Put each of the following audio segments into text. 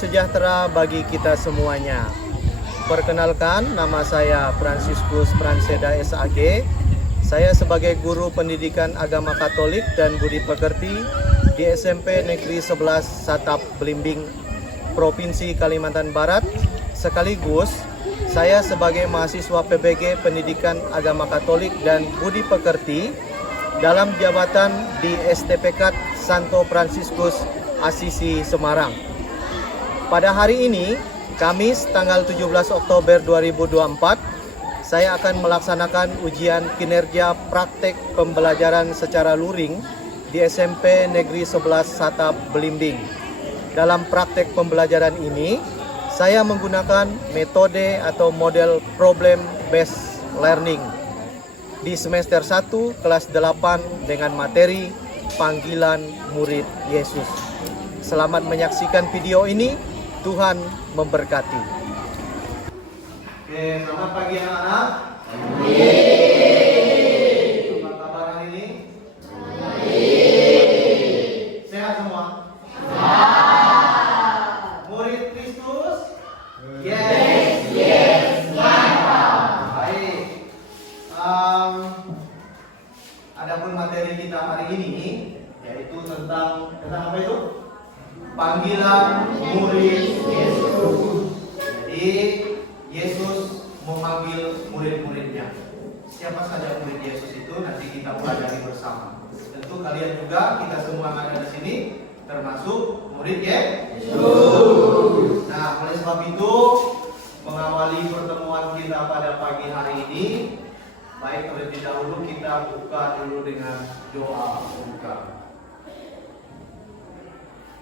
sejahtera bagi kita semuanya. Perkenalkan, nama saya Fransiskus Pranseda SAG. Saya sebagai guru pendidikan agama Katolik dan budi pekerti di SMP Negeri 11 Satap Belimbing, Provinsi Kalimantan Barat. Sekaligus saya sebagai mahasiswa PBG Pendidikan Agama Katolik dan budi pekerti dalam jabatan di STPK Santo Fransiskus Asisi Semarang. Pada hari ini, Kamis tanggal 17 Oktober 2024, saya akan melaksanakan ujian kinerja praktek pembelajaran secara luring di SMP Negeri 11 Satap Belimbing. Dalam praktek pembelajaran ini, saya menggunakan metode atau model problem based learning di semester 1 kelas 8 dengan materi panggilan murid Yesus. Selamat menyaksikan video ini. Tuhan memberkati. Oke, selamat pagi anak-anak. Apa kabar hari ini? Sehat semua? Murid Kristus? Yes. Baik. Adapun materi kita hari ini yaitu tentang apa itu? Panggilan murid Yesus. Jadi Yesus memanggil murid-muridnya. Siapa saja murid Yesus itu nanti kita pelajari bersama. Tentu kalian juga, kita semua yang ada di sini termasuk murid Yesus. Nah, oleh sebab itu mengawali pertemuan kita pada pagi hari ini, baik terlebih dahulu kita buka dulu dengan doa pembuka.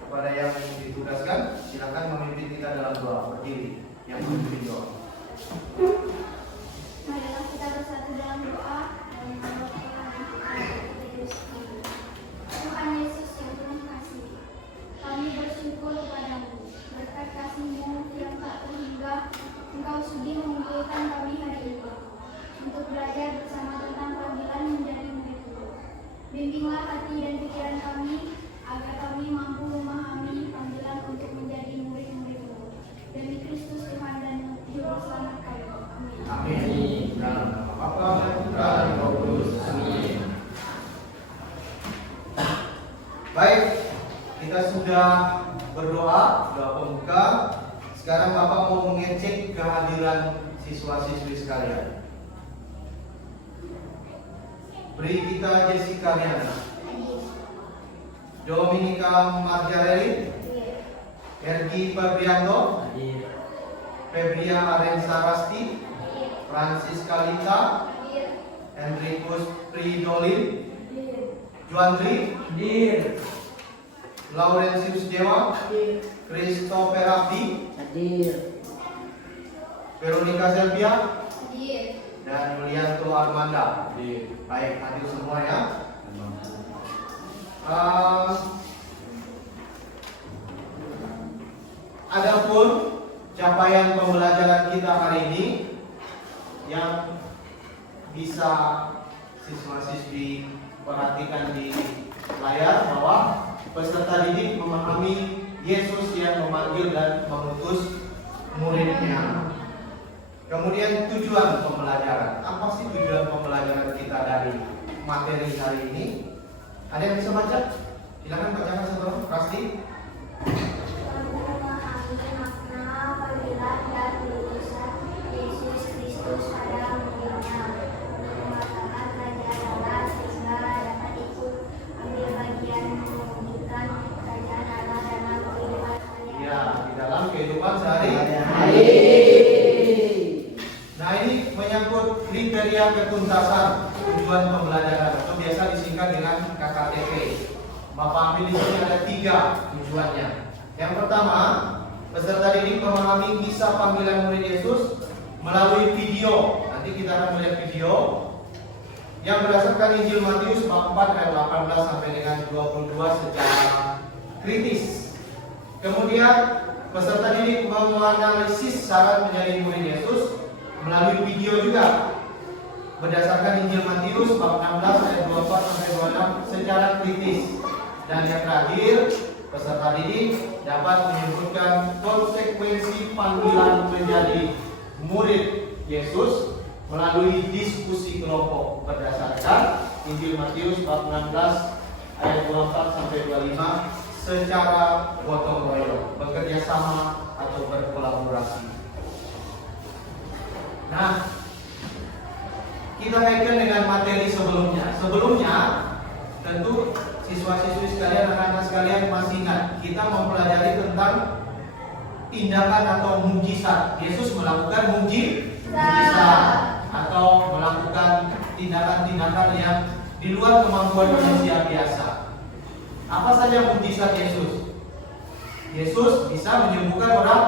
Kepada yang ditugaskan, silakan memimpin kita dalam doa. Berdiri yang memimpin doa. Marilah kita bersatu dalam doa dan mendoakan Tuhan Yesus yang penuh kasih. Kami bersyukur kepadamu berkat kasih-Mu yang tak terhingga. Engkau sudi mengumpulkan kami hari ini untuk belajar bersama tentang panggilan menjadi murid-Mu. Bimbinglah hati dan pikiran kami agar kami mampu memahami panggilan untuk menjadi murid-murid-Mu. Demi Kristus Tuhan dan Juru Selamat kami. Amin. Amin. Dalam nama Bapa dan Putra dan Roh Kudus. Amin. Baik, kita sudah berdoa, doa pembuka. Sekarang Bapak mau mengecek kehadiran siswa-siswi sekalian. Beri kita Jessica Liana, Dominika Margarelli, Ergi Fabrianto, Febria Arensa Rasti, Francis Kalita, Enrikus Pridolin, Juandri, Laurentius Dewa, Christopher Abdi, Veronica Selvia, dan Yulianto Armanda. Baik, hadir semua ya. Adapun capaian pembelajaran kita hari ini yang bisa siswa-siswi perhatikan di layar bahwa peserta didik memahami Yesus yang memanggil dan mengutus muridnya. Kemudian tujuan pembelajaran. Apa sih tujuan pembelajaran kita dari materi hari ini? Ada yang bisa baca? Silakan bacakan sebelum Rasti. Memahami makna panggilan dan utusan Yesus Kristus pada muridnya, mengatakan pelajaran sehingga dapat ikut ambil bagian mewujudkan kerajaan Allah dalam kehidupan kalian. Ya, di dalam kehidupan sehari-hari. Nah, ini menyangkut kriteria ketuntasan tujuan pembelajaran atau biasa disingkat dengan KKTP. Bapak ambil di sini ada 3 tujuannya. Yang pertama, peserta didik memahami kisah panggilan murid Yesus melalui video. Nanti kita akan melihat video yang berdasarkan Injil Matius bab 4 ayat 18 sampai dengan 22 secara kritis. Kemudian peserta didik menganalisis syarat menjadi murid Yesus melalui video juga berdasarkan Injil Matius bab 16 ayat 24 sampai 26 secara kritis. Dan yang terakhir, Peserta didik dapat menyebutkan konsekuensi panggilan menjadi murid Yesus melalui diskusi kelompok berdasarkan Injil Matius bab 16 ayat 24 sampai 25 secara gotong royong, bekerja sama atau berkolaborasi. Nah, kita kaitkan dengan materi sebelumnya. Sebelumnya, tentu siswa-siswi sekalian, anak-anak sekalian masih ingat kita mempelajari tentang tindakan atau mujizat. Yesus melakukan mujizat atau melakukan tindakan-tindakan yang di luar kemampuan manusia biasa. Apa saja mujizat Yesus? Yesus bisa menyembuhkan orang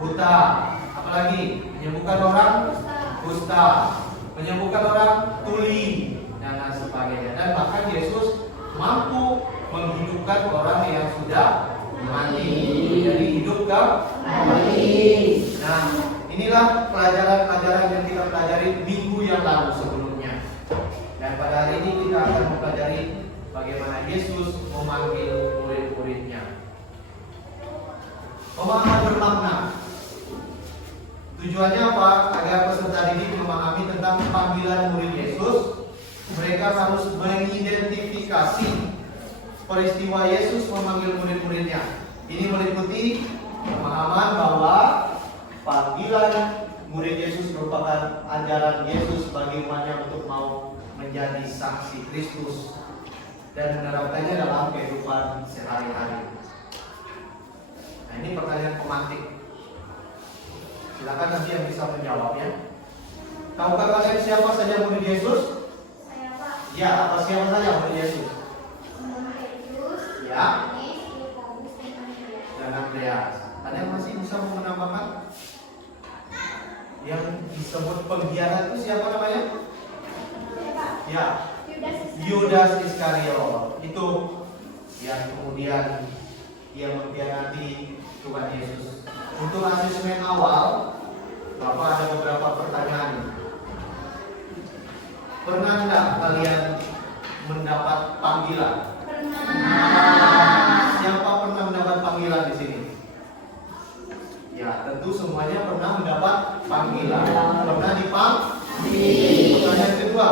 buta, apalagi menyembuhkan orang kusta, menyembuhkan orang tuli dan lain sebagainya. Dan bahkan Yesus mampu menghidupkan orang yang sudah mati, jadi hidup kembali. Nah, inilah pelajaran-pelajaran yang kita pelajari minggu yang lalu sebelumnya. Dan pada hari ini kita akan mempelajari bagaimana Yesus memanggil murid-muridnya. Pemahaman bermakna. Tujuannya apa? Agar peserta didik memahami tentang panggilan murid Yesus. Mereka harus mengidentifikasi peristiwa Yesus memanggil murid-muridnya. Ini meliputi pemahaman bahwa panggilan murid Yesus merupakan ajaran Yesus bagi umatnya untuk mau menjadi saksi Kristus dan menerapkannya dalam kehidupan sehari-hari. Nah, ini pertanyaan pemantik. Silakan nanti yang bisa menjawabnya. Tahukah kalian siapa saja murid Yesus? Saya, Pak. Ya, apa siapa saja murid Yesus? Yesus, Ya. Yakobus, dan Andreas. Dan Andreas. Ada yang masih bisa menambahkan? Yang disebut pengkhianat itu siapa namanya? Saya, Pak. Ya, Yudas Yudas Iskariot. Iskariot. Itu yang kemudian dia mengkhianati Tuhan Yesus. Untuk asesmen awal, Bapak ada beberapa pertanyaan. Pernah enggak kalian mendapat panggilan? Pernah. Siapa pernah mendapat panggilan di sini? Ya, tentu semuanya pernah mendapat panggilan. Pernah dipanggil. Pertanyaan kedua,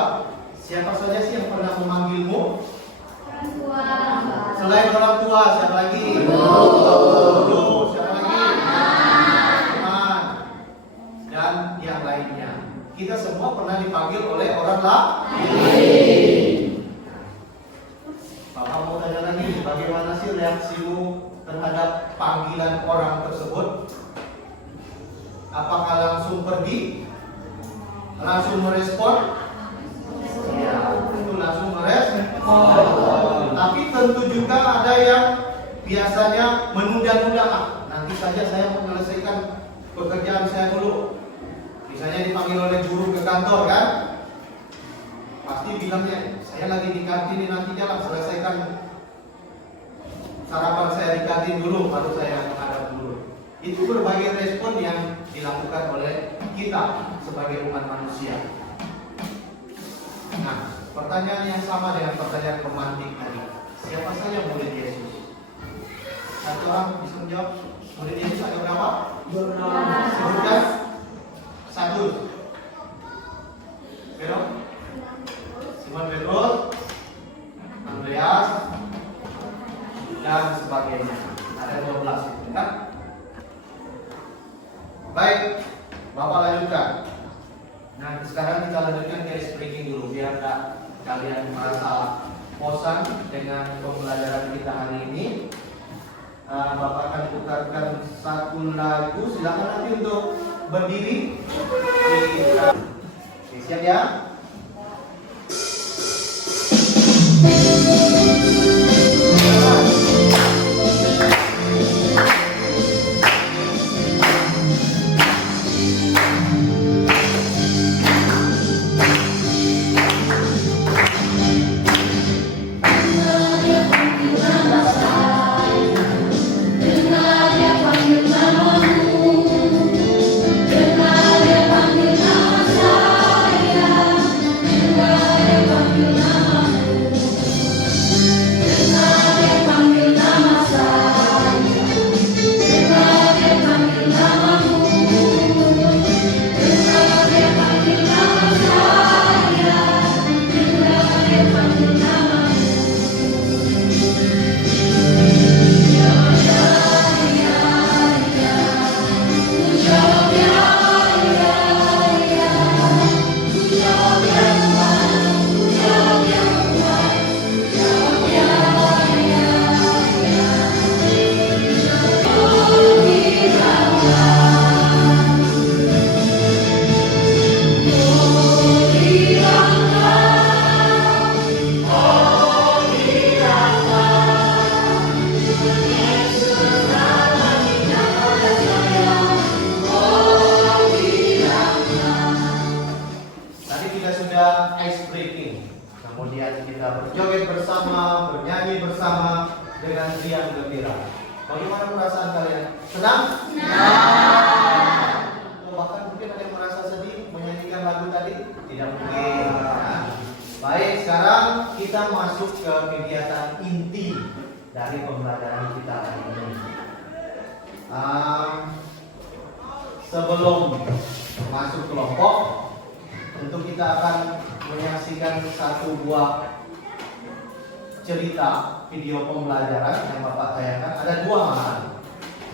siapa saja sih yang pernah memanggilmu? Orang tua. Selain orang tua, siapa lagi? Guru. Siapa lagi? Teman. Dan yang lainnya. Kita semua pernah dipanggil oleh orang lain. Bapak mau tanya lagi, bagaimana sih reaksimu terhadap panggilan orang tersebut? Apakah langsung pergi? Langsung merespon? Ya, itu langsung merespon. Tapi tentu juga ada yang biasanya menunda-nunda. Nanti saja saya mau menyelesaikan pekerjaan saya dulu. Misalnya dipanggil oleh guru ke kantor kan? Pasti bilangnya, saya lagi di kantin ini, nanti jalan selesaikan sarapan saya di kantin dulu, baru saya menghadap dulu. Itu berbagai respon yang dilakukan oleh kita sebagai umat manusia. Nah, pertanyaan yang sama dengan pertanyaan pemantik tadi. Siapa saja murid Yesus? Satu orang bisa menjawab. Murid Yesus ada berapa? Sebutkan. Satu. Pero? Simon Petrus, Andreas, dan sebagainya. Ada 12, kan? Baik, Bapak lanjutkan. Nah, sekarang kita lanjutkan case breaking dulu biar kalian merasa bosan dengan pembelajaran kita hari ini. Bapak akan putarkan satu lagu. Silakan nanti untuk berdiri. Siap ya? Dengar dia panggil nama saya. kita sudah ice breaking. Kemudian kita berjoget bersama, bernyanyi bersama dengan riang gembira. Bagaimana perasaan kalian? Senang? Senang. Bahkan mungkin ada yang merasa sedih menyanyikan lagu tadi? Tidak mungkin. Ya. Baik, sekarang kita masuk ke kegiatan inti dari pembelajaran kita hari ini. Sebelum masuk kelompok, tentu kita akan menyaksikan satu buah cerita video pembelajaran yang Bapak tayangkan. Ada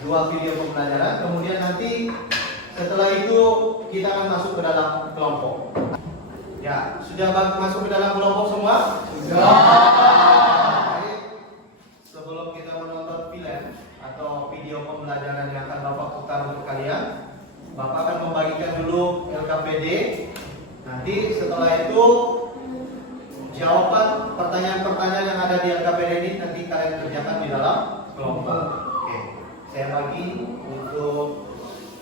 dua video pembelajaran. Kemudian nanti setelah itu kita akan masuk ke dalam kelompok. Ya, sudah masuk ke dalam kelompok semua? Sudah. Baik. Sebelum kita menonton film atau video pembelajaran yang akan Bapak putar untuk kalian, Bapak akan membagikan dulu LKPD. Nanti setelah itu jawaban pertanyaan-pertanyaan yang ada di LKPD ini nanti kalian kerjakan di dalam kelompok. Oke, saya bagi untuk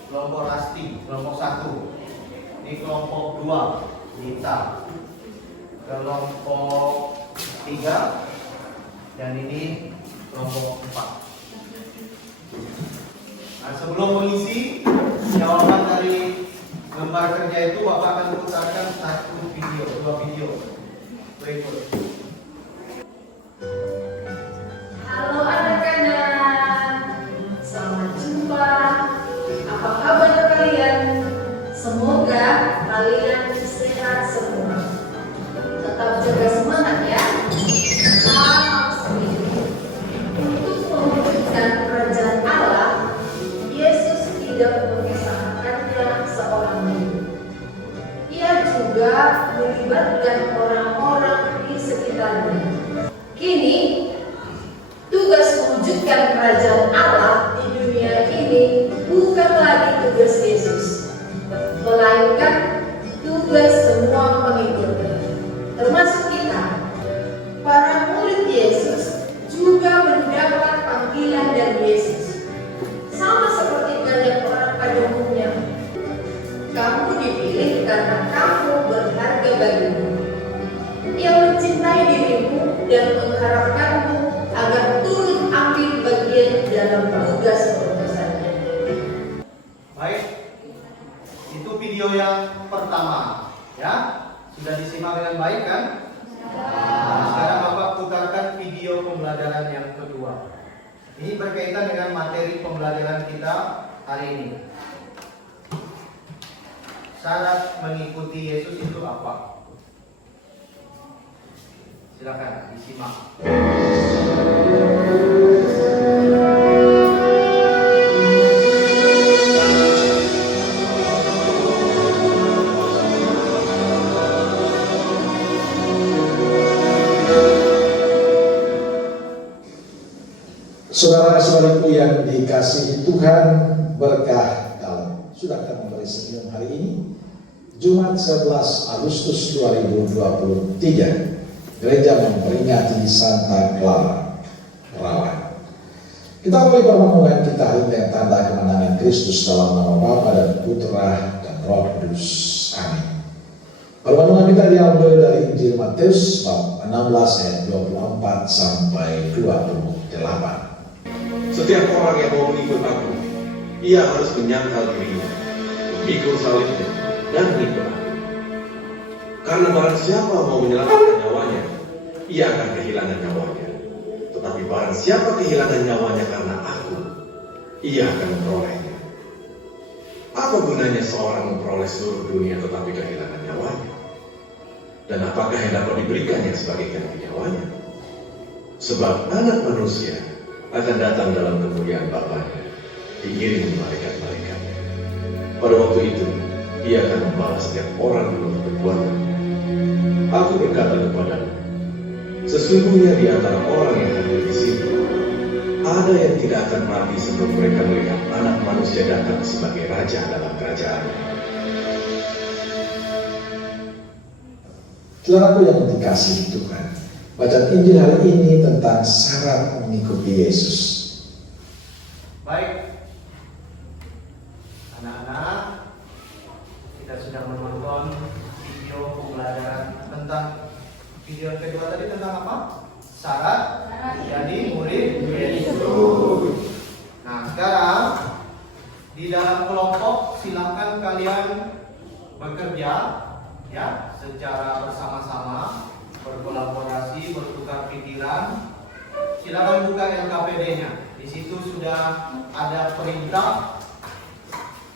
kelompok Rasti, kelompok 1. Ini kelompok 2, Lita. Kelompok 3 dan ini kelompok 4. Nah, sebelum mengisi jawaban dari lembar kerja itu, Bapak akan memutarkan dua video berikut. Halo anak-anak, selamat jumpa. Apa kabar kalian? Semoga kalian sehat semua. Tetap jaga semangat ya. Untuk mewujudkan kerajaan Allah, Yesus tidak mengesahkannya seorang diri. Ia juga melibatkan orang-orang di sekitarnya. Kini, tugas mewujudkan kerajaan Allah di dunia ini bukan lagi tugas Yesus, melainkan tugas semua pengikutnya, termasuk kita. Para murid Yesus juga mendapat panggilan dari Yesus, sama seperti banyak orang pada umumnya. Kamu dipilih karena kamu berharga bagimu. Ia mencintai dirimu dan mengharapkanmu agar turut ambil bagian dalam tugas perutusannya. Baik, itu video yang pertama, ya. Sudah disimak dengan baik kan? Nah, sekarang Bapak putarkan video pembelajaran yang kedua. Ini berkaitan dengan materi pembelajaran kita hari ini. Syarat mengikuti Yesus itu apa? Silakan disimak. Saudara-saudariku yang dikasihi Tuhan, berkah dalam sudah kita memberi senyum hari ini, Jumat 11 Agustus 2023, Gereja memperingati Santa Clara Perawan. Kita mulai permohonan kita hari ini yang tanda kemenangan Kristus dalam nama Bapa dan Putra dan Roh Kudus. Amin. Permohonan kita diambil dari Injil Matius bab 16 ayat 24 sampai 28. Setiap orang yang mau mengikut aku, ia harus menyangkal dirinya, memikul salibnya, dan mengikut aku. Karena barang siapa mau menyelamatkan nyawanya, ia akan kehilangan nyawanya. Tetapi barang siapa kehilangan nyawanya karena aku, ia akan memperolehnya. Apa gunanya seorang memperoleh seluruh dunia tetapi kehilangan nyawanya? Dan apakah yang dapat diberikannya sebagai ganti nyawanya? Sebab anak manusia akan datang dalam kemuliaan Bapanya, diiringi malaikat-malaikatnya. Pada waktu itu, ia akan membalas setiap orang menurut perbuatannya. Aku berkata kepadamu, sesungguhnya di antara orang yang hadir di sini, ada yang tidak akan mati sebelum mereka melihat Anak Manusia datang sebagai Raja dalam kerajaannya. Saudaraku yang dikasihi Tuhan, bacaan Injil hari ini tentang syarat mengikuti Yesus. Baik, anak-anak, kita sudah menonton video pembelajaran Video kedua tadi tentang apa? Syarat jadi murid Yesus. Nah, sekarang di dalam kelompok silakan kalian bekerja ya secara bersama-sama, berkolaborasi, bertukar pikiran. Silakan buka LKPD-nya. Di situ sudah ada perintah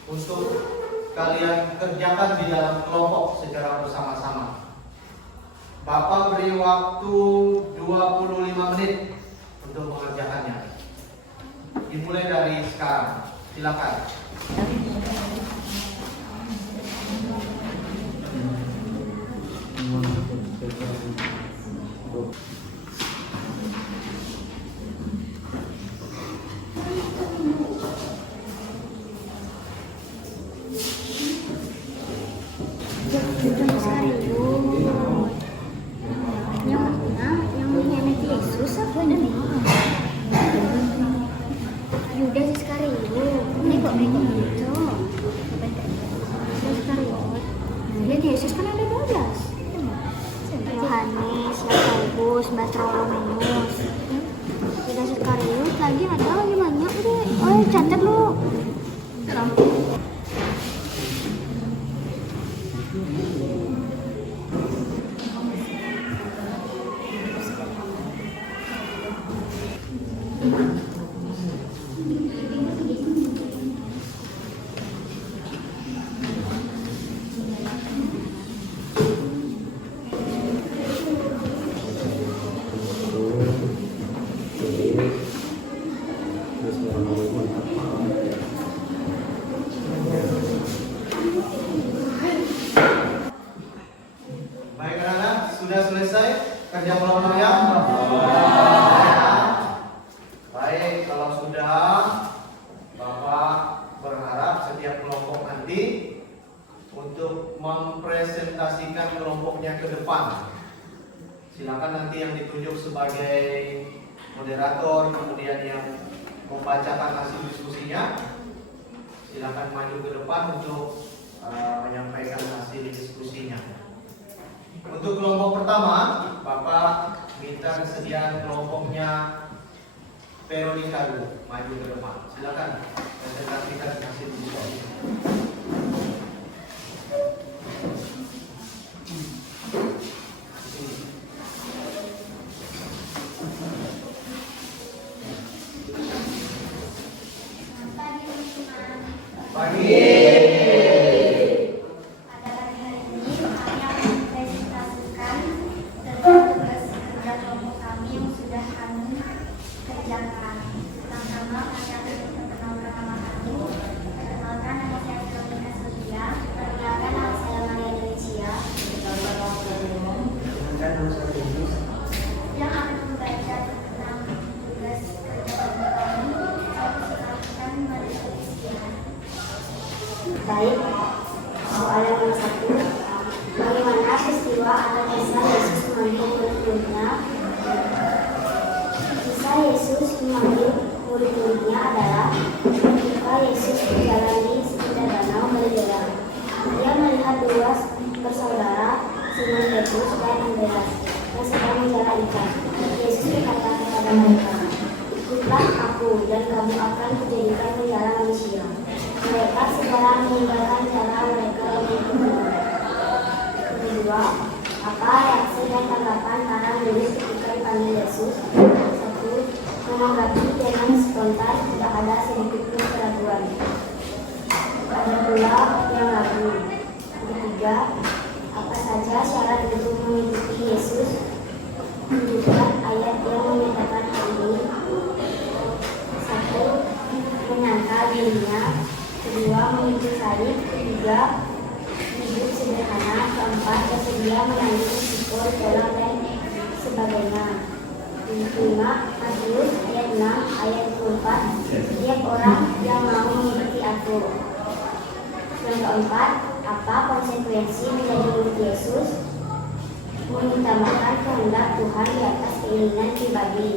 untuk kalian kerjakan di dalam kelompok secara bersama-sama. Bapak beri waktu 25 menit untuk mengerjakannya. Dimulai dari sekarang. Silakan. Yang mengkhianati Yesus apa namanya? Yudas Iskariot. Ini kok mereka gitu? Yudas Iskariot. Dan Yesus kan ada 12. Yohanes, Yakobus, Bartolomeus. Yudas Iskariot lagi banyak deh. Oh, catat lu. Baik anak-anak, sudah selesai kerja kelompoknya? Baik, kalau sudah, Bapak berharap setiap kelompok nanti untuk mempresentasikan kelompoknya ke depan. Silakan nanti yang ditunjuk sebagai moderator, kemudian yang membacakan hasil diskusinya, silakan maju ke depan untuk menyampaikan hasil diskusinya. Untuk kelompok pertama, Bapak minta kesediaan kelompoknya Veronica dulu maju ke depan. Silakan presentasikan hasil diskusi. Pagi. Pada pagi hari ini kami akan mempresentasikan tentang tugas kerja kelompok kami yang sudah kami kerjakan. Pertama, kami akan memperkenalkan nama kami. Perkenalkan, nama saya Veronica Sofia. Perkenalkan, nama saya Maria Delicia. Yang akan membaca tentang tugas kerja kelompok kami. Saya akan mendiskusikan. Baik, soal yang ke-1, bagaimana peristiwa atau kisah Yesus memanggil murid-muridnya? Kisah Yesus memanggil murid-muridnya adalah ketika Yesus berjalan di sekitar danau Galilea. Dia melihat dua bersaudara, Simon Petrus dan Andreas, yang sedang menjala ikan. Yesus berkata kepada mereka, "Ikutlah aku, dan kamu akan kujadikan penjala manusia." Mereka segera meninggalkan cara mereka yang kedua. Kedua, apa reaksi dan tanggapan para murid ketika dipanggil Yesus? 1. Menanggapi dengan spontan, tidak ada sedikit pun keraguan. Ada pula yang ragu. Ketiga, apa saja syarat untuk mengikuti Yesus? Tunjukkan ayat yang menyatakan hal ini. 1. Menyangkal dirinya. 2. Memikul salib. 3. Hidup sederhana. 4. Bersedia menanggung risiko, tolak dan sebagainya. 5. Matius ayat 6 ayat 24. Setiap orang yang mau mengikuti aku. Yang keempat, apa konsekuensi menjadi murid Yesus? Mengutamakan kehendak Tuhan di atas keinginan pribadi.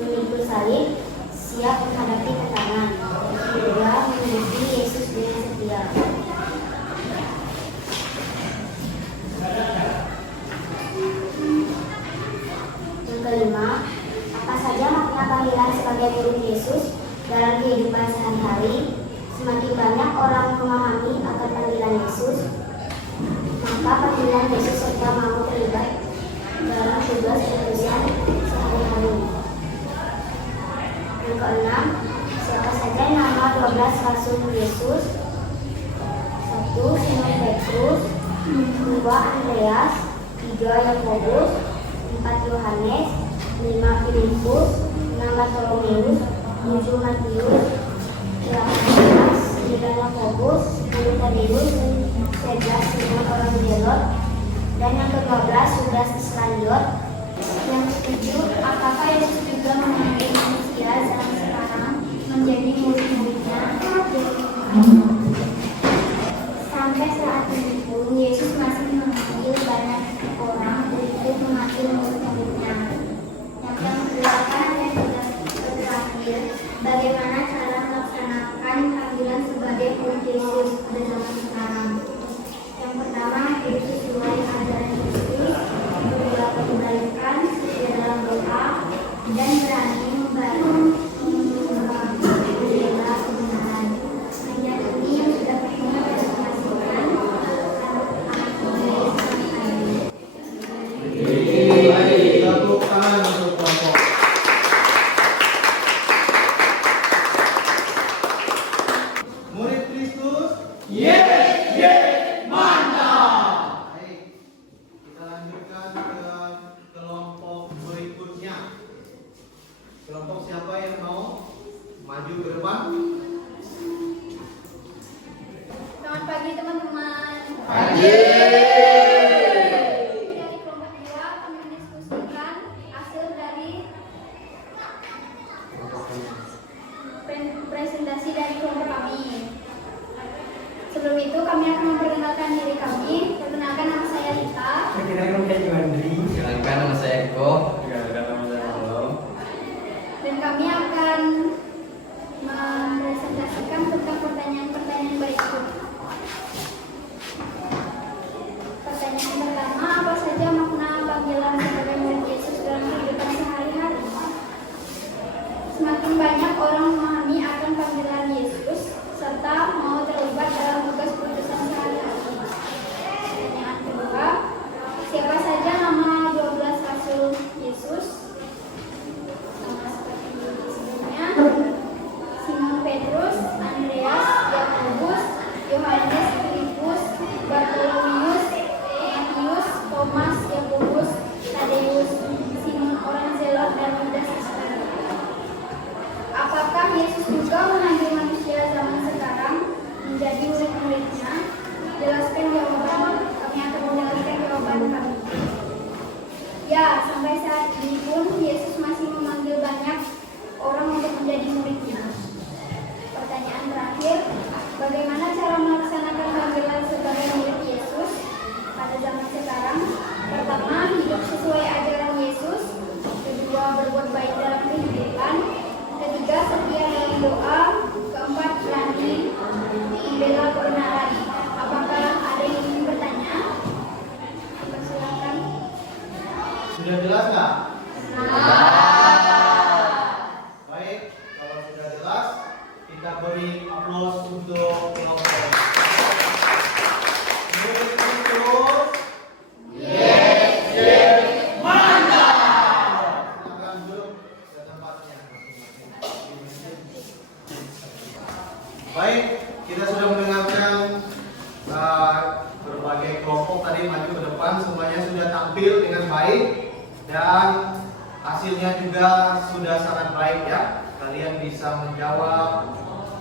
Memikul salib, siap menghadapi tekanan. 2. Mengikuti Yesus dengan setia. sebagai murid Yesus dalam kehidupan sehari-hari, semakin banyak orang memahami akan panggilan Yesus, maka panggilan Yesus serta mau terlibat dalam tugas pekerjaan sehari-hari. Yang keenam, siapa saja nama 12 rasul Yesus? 1. Simon Petrus, 2. Andreas, 3. Yakobus, 4. Yohanes, 5. Filipus, 6. Bartolomeus, 7. Matius, 8. 9. Yakobus, 10. Tadeus, 11. Simon orang Zelot, dan yang ke-12 Yudas Iskariot. Yang ke-7, apakah Yesus juga memanggil manusia zaman sekarang menjadi murid-muridnya? Sampai saat ini pun Yesus masih memanggil banyak orang untuk memanggil murid-muridnya. Yang ke-8 dan terakhir, bagaimana cara melaksanakan panggilan sebagai murid Yesus pada zaman sekarang? Yang pertama, hidup sesuai ajaran Kristus, kedua kebaikan setia dalam doa, dan berani membantu membela kebenaran. Hanya ini yang sudah pernah diinformasikan anak-anak muda sampai ini. Tepuk tangan untuk kelompok. Murid Kristus. Baik, kita lanjutkan ke kelompok berikutnya. Kelompok siapa yang mau maju ke depan? Selamat pagi teman-teman. Dari kelompok 2 kami mendiskusikan hasil dari presentasi dari kelompok kami. Sebelum itu kami akan memperkenalkan diri kami. Perkenalkan, nama saya Lita. Silakan, nama saya Eko. Dan kami akan mempresentasikan tentang pertanyaan-pertanyaan berikut. Pertanyaan pertama, apa saja makna panggilan sebagai murid Yesus dalam kehidupan sehari-hari? Semakin banyak orang memahami akan panggilan Yesus serta mau terlibat dalam tugas pekerjaan sehari-hari. Pertanyaan kedua, siapa saja nama 12 rasul Yesus? Sama seperti sebelumnya, Simon Petrus, Andreas, Yakobus, Yohanes, Filipus, Bartolomeus, Matius, Thomas, Yakobus, Tadeus, Simon orang Zelot, dan Yudas Iskariot. Apakah Yesus juga memanggil manusia zaman sekarang menjadi murid-muridnya? Jelaskan jawaban. Kami akan menjelaskan jawaban kami. Ya, sampai saat ini pun Yesus masih memanggil banyak orang untuk menjadi muridnya. Pertanyaan terakhir, bagaimana cara melaksanakan panggilan sebagai murid Yesus pada zaman sekarang? Pertama, hidup sesuai ajaran Yesus. Kedua, berbuat baik dalam kehidupan. Ketiga, setia dalam doa. Keempat, berani membela kebenaran. Apakah ada yang ingin bertanya? Silakan. Sudah jelas nggak? Baik, kalau sudah jelas, kita beri aplaus untuk kelompok. Murid Kristus. Silakan duduk ke tempatnya masing-masing. Baik, kita sudah mendengarkan berbagai kelompok tadi maju ke depan, semuanya sudah tampil dengan baik dan hasilnya juga sudah sangat baik ya. Kalian bisa menjawab,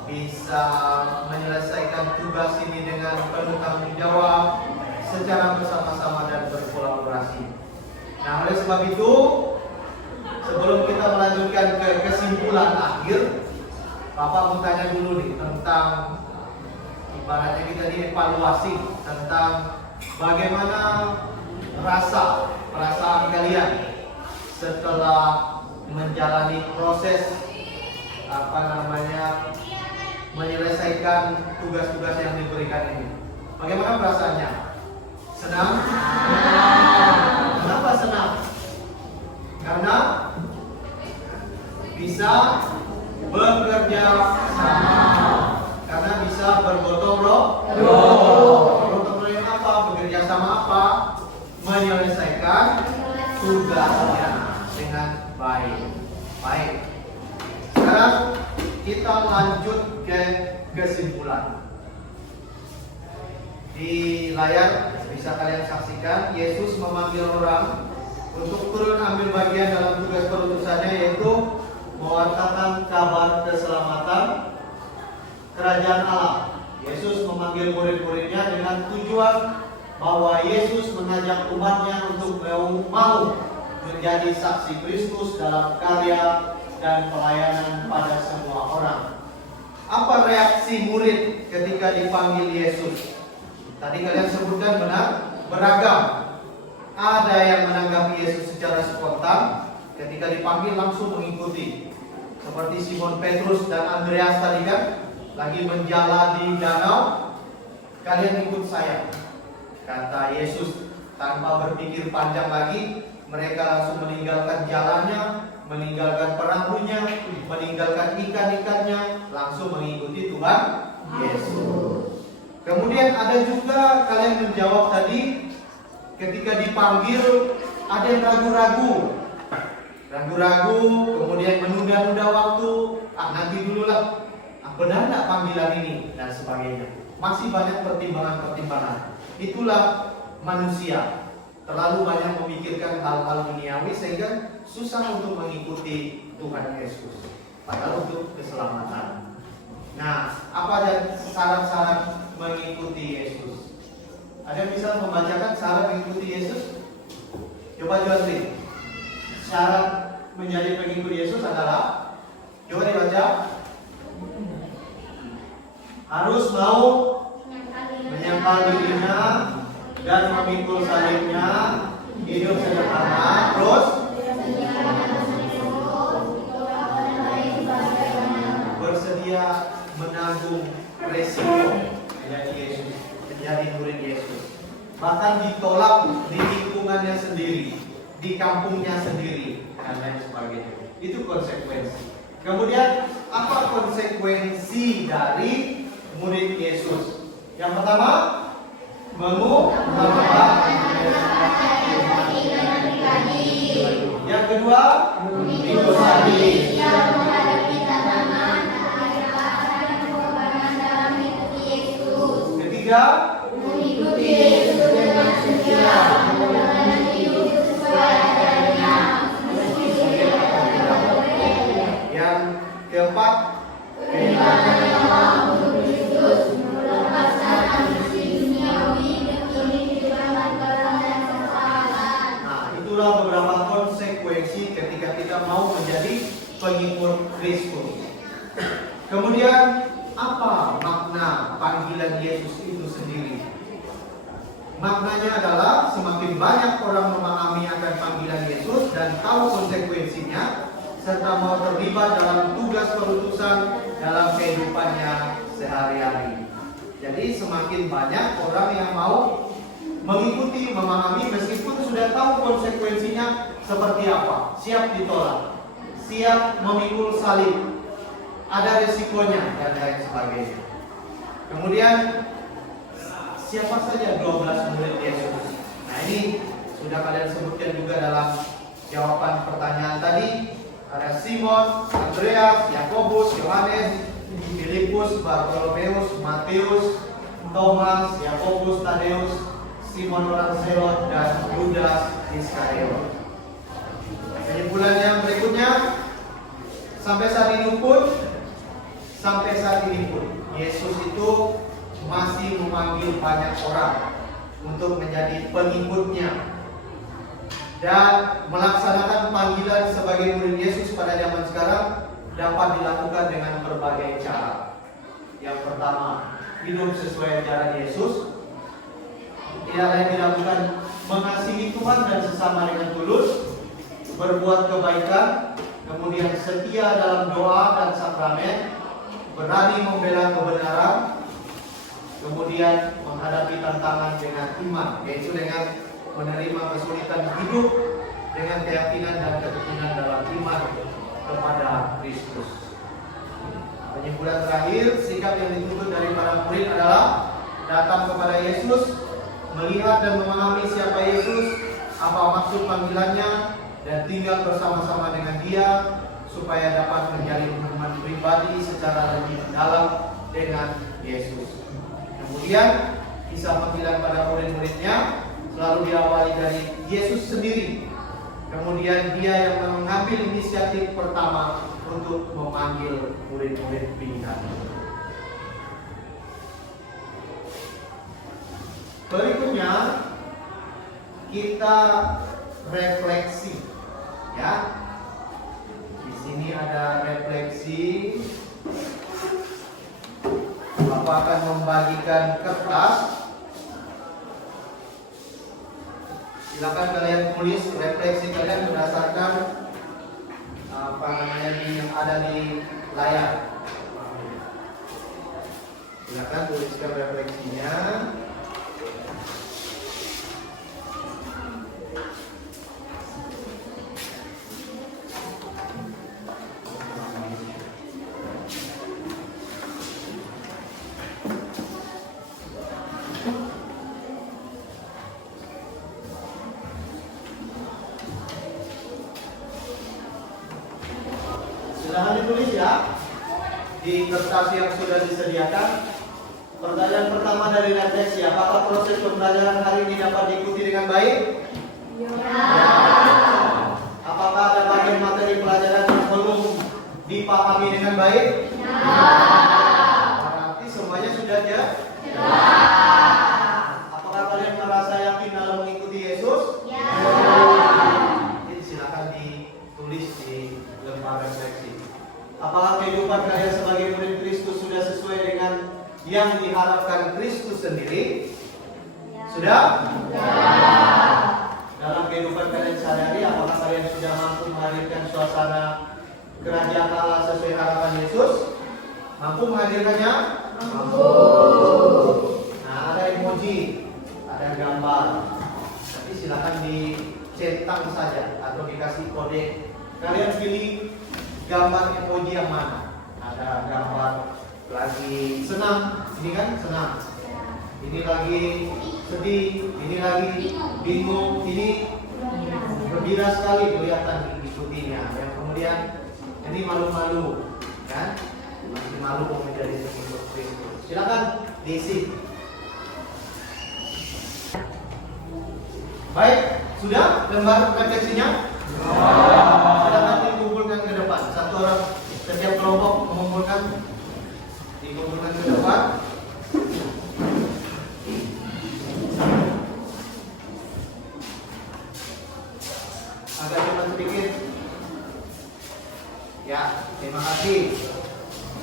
bisa menyelesaikan tugas ini dengan penuh tanggung jawab secara bersama-sama dan berkolaborasi. Nah, oleh sebab itu, sebelum kita melanjutkan ke kesimpulan akhir, Bapak mau tanya dulu nih tentang, ibaratnya kita dievaluasi tentang bagaimana perasaan kalian setelah menjalani proses menyelesaikan tugas-tugas yang diberikan ini. Bagaimana perasaannya? Senang? Kenapa senang? Karena bisa apa? Menyelesaikan tugasnya dengan baik. Baik. Sekarang kita lanjut ke kesimpulan. Di layar bisa kalian saksikan Yesus memanggil orang untuk turun ambil bagian dalam tugas perutusannya, yaitu mewartakan kabar keselamatan kerajaan Allah. Yesus memanggil murid-muridnya dengan tujuan bahwa Yesus mengajak umatnya untuk mau menjadi saksi Kristus dalam karya dan pelayanan pada semua orang. Apa reaksi murid ketika dipanggil Yesus? Tadi kalian sebutkan benar, beragam. Ada yang menanggapi Yesus secara spontan, ketika dipanggil langsung mengikuti. Seperti Simon Petrus dan Andreas tadi kan, lagi menjala di danau, kalian ikut saya, kata Yesus. Tanpa berpikir panjang lagi, mereka langsung meninggalkan jalannya, meninggalkan perahunya, meninggalkan ikan-ikannya, langsung mengikuti Tuhan Yesus. Kemudian ada juga kalian menjawab tadi, ketika dipanggil ada yang ragu-ragu, kemudian menunda-nunda waktu, nanti dulu lah, benar nggak panggilan ini, dan sebagainya. Masih banyak pertimbangan-pertimbangan. Itulah manusia, terlalu banyak memikirkan hal-hal duniawi sehingga susah untuk mengikuti Tuhan Yesus, padahal untuk keselamatan. Nah, apa ada syarat-syarat mengikuti Yesus? Ada yang bisa membacakan syarat mengikuti Yesus? Coba Joandri. Syarat menjadi pengikut Yesus adalah, coba dibaca. Harus mau menyangkal dirinya dan memikul salibnya, hidup sederhana, terus bersedia menanggung resiko menjadi Yesus, menjadi murid Yesus. Bahkan ditolak di lingkungannya sendiri, di kampungnya sendiri, dan lain sebagainya. Itu konsekuensi. Kemudian apa konsekuensi dari murid Yesus? Yang pertama, mengubah. Yang kedua, memikul salib. Ketiga, mengikuti Yesus dengan setia, menjalani hidup sesuai ajarannya. Yang keempat, kehilangan nyawa untuk Kristus, melepaskan ambisi duniawi demi kehidupan lantaran dan keselamatan. Nah, itulah beberapa konsekuensi ketika kita mau menjadi pengikut Kristus. Kemudian apa makna panggilan Yesus itu sendiri? Maknanya adalah semakin banyak orang memahami akan panggilan Yesus dan tahu konsekuensinya, serta mau terlibat dalam tugas perutusan dalam kehidupannya sehari-hari. Jadi semakin banyak orang yang mau mengikuti, memahami, meskipun sudah tahu konsekuensinya seperti apa, siap ditolak, siap memikul salib, ada resikonya dan lain sebagainya. Kemudian siapa saja 12 murid Yesus? Nah, ini sudah kalian sebutkan juga dalam jawaban pertanyaan tadi. Ada Simon, Andreas, Yakobus, Yohanes, Filipus, Bartolomeus, Matius, Thomas, Yakobus, Tadeus, Simon orang Zelot, dan Yudas Iskariot. Penyimpulan yang berikutnya, sampai saat ini pun Yesus itu masih memanggil banyak orang untuk menjadi pengikutnya dan melaksanakan panggilan sebagai murid Yesus pada zaman sekarang dapat dilakukan dengan berbagai cara. Yang pertama, hidup sesuai ajaran Yesus. Tidak lain dilakukan mengasihi Tuhan dan sesama dengan tulus, berbuat kebaikan, kemudian setia dalam doa dan sakramen, berani membela kebenaran, kemudian menghadapi tantangan dengan iman, yaitu dengan menerima kesulitan hidup dengan keyakinan dan ketekunan dalam iman kepada Kristus. Penyimpulan terakhir, sikap yang dituntut dari para murid adalah datang kepada Yesus, melihat dan memahami siapa Yesus, apa maksud panggilannya, dan tinggal bersama-sama dengan Dia supaya dapat menjalin hubungan pribadi secara lebih dalam dengan Yesus. Kemudian kisah panggilan pada murid-muridnya selalu diawali dari Yesus sendiri. Kemudian Dia yang mengambil inisiatif pertama untuk memanggil murid-murid pilihan. Berikutnya kita refleksi, ya. Di sini ada refleksi. Bapak akan membagikan kertas. Silakan kalian tulis refleksi kalian berdasarkan yang ada di layar. Silakan tuliskan refleksinya. Silahkan ditulis ya di kertas yang sudah disediakan. Pertanyaan pertama dari refleksi, apakah proses pembelajaran hari ini dapat diikuti dengan baik? Ya. Apakah ada bagian materi pelajaran yang belum dipahami dengan baik? Ya. Berarti semuanya sudah ya? Ya. Apakah kalian merasa yakin dalam mengikuti Yesus? Ya. Jadi silakan ditulis di lembar refleksi. Apakah kehidupan kalian sebagai murid Kristus sudah sesuai dengan yang diharapkan Kristus sendiri? Ya. Sudah? Ya. Dalam kehidupan kalian sehari-hari, apakah kalian sudah mampu menghadirkan suasana kerajaan Allah sesuai harapan Yesus? Mampu menghadirkannya? Mampu. Nah, ada emoji, ada gambar. Tapi silakan dicentang saja atau dikasih kode. Kalian pilih gambar emoji yang mana? Ada gambar lagi senang, ini kan senang. Ini lagi sedih, ini lagi bingung, ini gembira sekali kelihatan diikutinya. Yang kemudian ini malu-malu, kan? Masih malu mau menjadi pengikut Kristus. Silakan diisi. Baik, sudah lembar refleksinya? Silakan dikumpulkan ke depan. Satu orang setiap kelompok dikumpulkan ke depan. Agak cepat sedikit. Ya, terima kasih.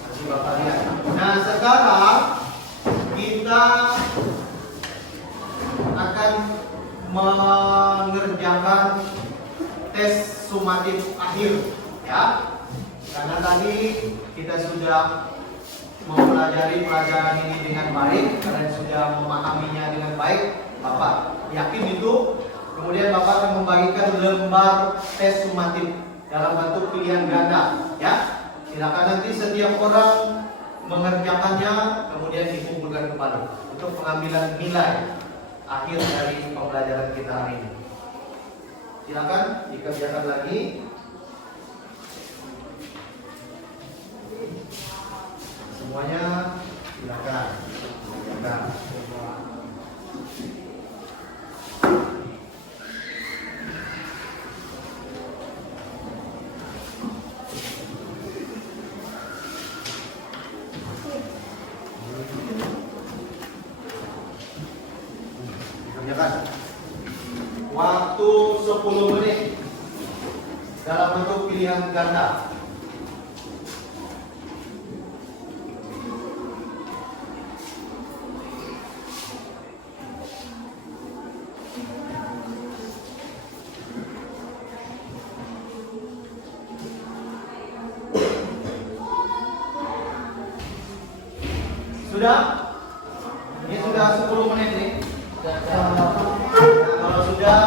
Kasih Bapak lihat. Nah, sekarang kita akan mengerjakan tes sumatif akhir, ya. Karena tadi kita sudah mempelajari pelajaran ini dengan baik, kalian sudah memahaminya dengan baik. Bapak yakin itu. Kemudian Bapak akan membagikan lembar tes sumatif dalam bentuk pilihan ganda, ya. Silakan nanti setiap orang mengerjakannya, kemudian dikumpulkan kembali untuk pengambilan nilai akhir dari pembelajaran kita hari ini. Silakan dikerjakan lagi. Semuanya silakan. Kerjakan. Waktu 10 menit dalam bentuk pilihan ganda. Sudah? Ini sudah 10 menit nih. Nah, kalau sudah,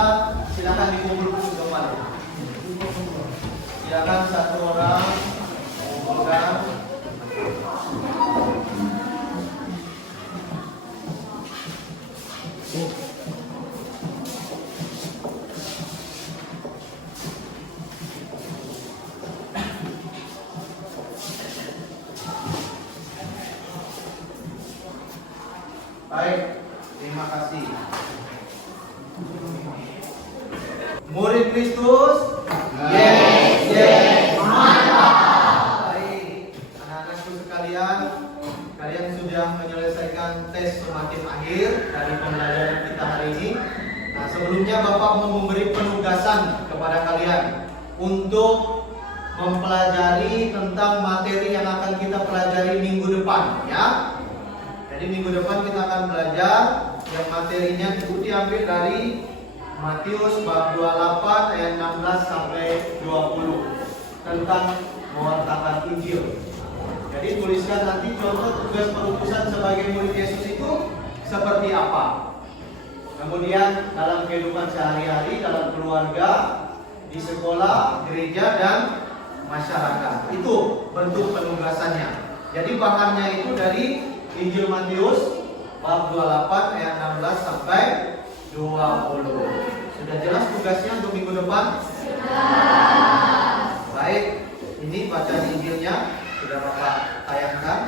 silakan dikumpulkan kembali. Silakan satu orang mengumpulkan. Murid Kristus? Yes. Mantap. Baik, anak-anakku sekalian, kalian sudah menyelesaikan tes semakin akhir dari pembelajaran kita hari ini. Nah, sebelumnya Bapak mau memberi penugasan kepada kalian untuk mempelajari tentang materi yang akan kita pelajari minggu depan, ya. Jadi minggu depan kita akan belajar yang materinya itu diambil dari Matius bab 28 ayat 16 sampai 20 tentang mewartakan Injil. Jadi tuliskan nanti contoh tugas perutusan sebagai murid Yesus itu seperti apa. Kemudian dalam kehidupan sehari-hari, dalam keluarga, di sekolah, gereja, dan masyarakat. Itu bentuk penugasannya. Jadi bahannya itu dari Injil Matius bab 28 ayat 16 sampai 20. Sudah jelas tugasnya untuk minggu depan? Baik, ini bacaan Injilnya sudah Bapak tayangkan.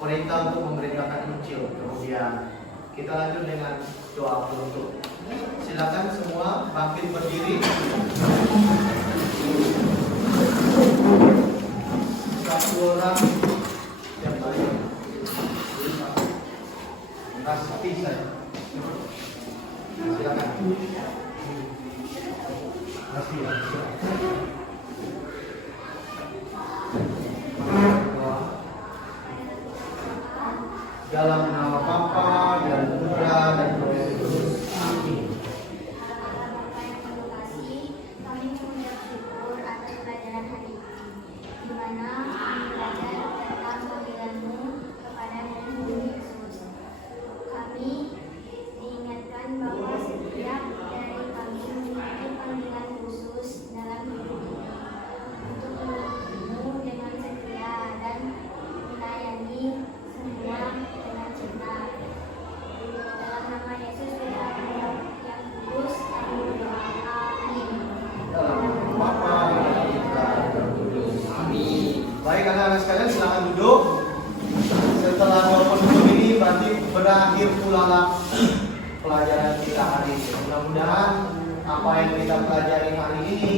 Perintah untuk memberitakan Injil. Kemudian kita lanjut dengan doa penutup. Silakan semua bangkit berdiri. Satu orang yang baik. Pasti saya. Silakan. Dalam nama Bapa dan Putra dan Roh Kudus. Amin. Bapak yang penuh kasih, kami mengucap syukur atas pelajaran hari ini, di mana kami belajar tentang panggilan-Mu kepada Tuhan Yesus. Kami diingatkan bahwa setiap dari kami memiliki panggilan khusus dalam hidup ini untuk mengikutimu dengan setia dan melayani semua dengan cinta. Dalam nama Yesus yang kudus kami berdoa. Amin. Dalam nama Bapa dan Putra dan Roh Kudus. Amin. Baik, anak-anak sekalian silakan duduk. Setelah doa penutup ini berarti berakhir pula lah pelajaran kita hari ini. Mudah-mudahan apa yang kita pelajari hari ini,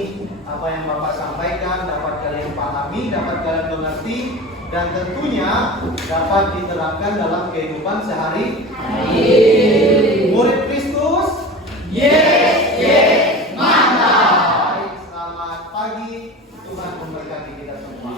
apa yang Bapak sampaikan dapat kalian pahami, dapat kalian mengerti, dan tentunya dapat diterapkan dalam kehidupan sehari-hari. Murid Kristus? Yes. Mantap. Baik, selamat pagi. Tuhan memberkati kita semua.